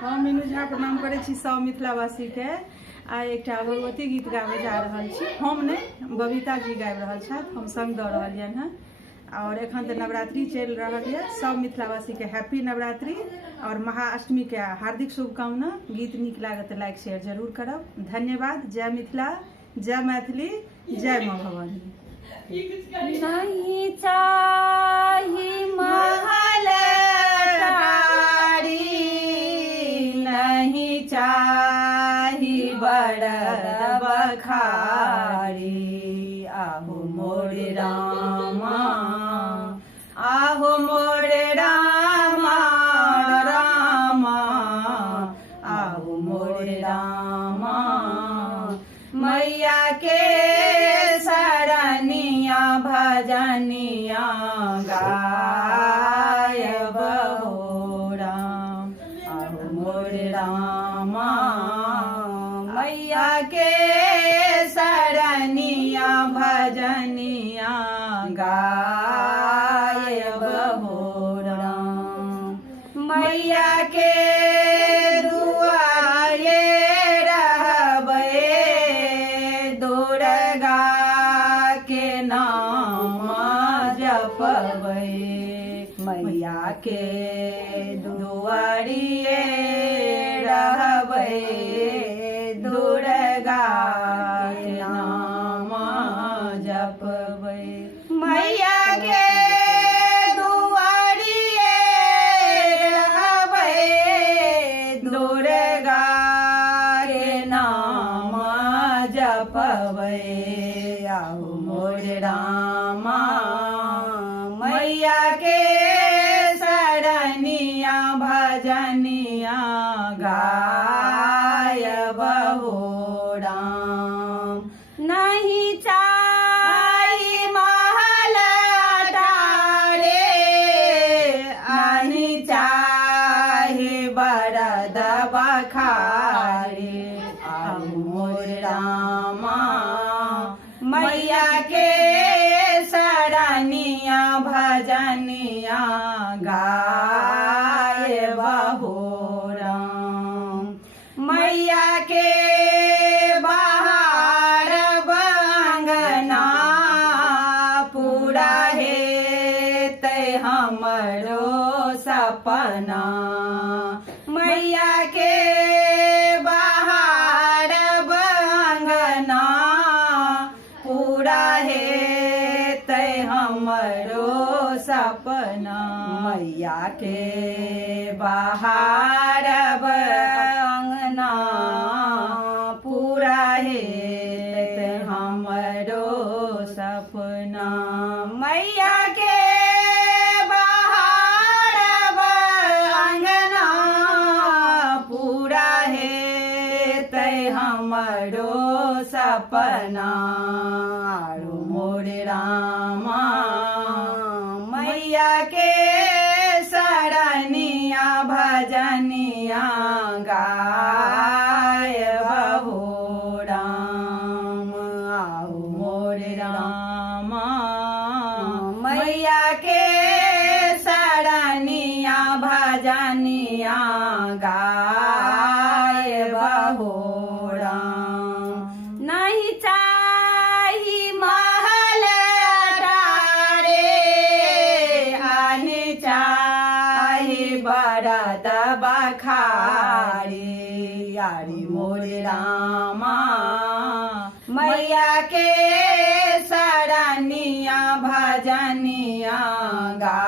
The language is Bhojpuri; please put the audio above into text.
हम मीनू झा प्रणाम करै छी सब मिथिलावासी के। आइ एकटा भगवती गीत गाबे जा रहल छी। हम नहीं, बबीता जी गाबि रहल छथि, हम संग दऽ रहलियनि हँ। और एखन तऽ नवरात्रि चलि रहल यऽ। सब मिथिलावासी के हैप्पी नवरात्रि और महाअष्टमी के हार्दिक शुभकामना। गीत नीक लागत तऽ लाइक शेयर जरूर करब। धन्यवाद। जय मिथिला, जय मैथिली, जय माँ भवानी। नहीं चाही महल अटारी, नहीं चाही बड़द बखारी। आहो मोर रामा, आहो मोर रामा, रामा आहो मोर रामा। मैया के सरनिया भजनिया गायब हो राम। आहो मोर रामा, मैया के सरनिया भजनिया गायब हो राम। मैया के दुआरे रहबे, दुर्गा के नाम जपबै। मैया के दुआरिए रहबै, दुर्गा के नाम जपबै। मैया के दुआरिए रहबै, दुर्गा के नाम जपबै। आहो मोर रामा, मैया के सरनिया भजनिया गायब हो राम। नहीं चाही महल अटारी, नहीं चाही बड़द बखारी। आहो मोर रामा, मैया के सरनिया भजनिया गायब हो राम। मैया के बाहर बंगना पूरा हेतै हमरो सपना। मैया के बाहर बंगना पूरा हेतै हमरो सपना। मैया के बाहर बंगना पूरा हेतै हमरो सपना। मैया के बाहर बंगना पूरा हेतै हमरो सपना। आरो मोर रामा, मैया के सरनिया भजनिया गायब हो राम। आहो मोर रामा, मैया के सरनिया भजनिया गायब हो राम। नहीं चाही महल अटारी, नहीं चाही बड़द बखारी। यारी मोर रामा, मैया के सरनिया भजनिया गा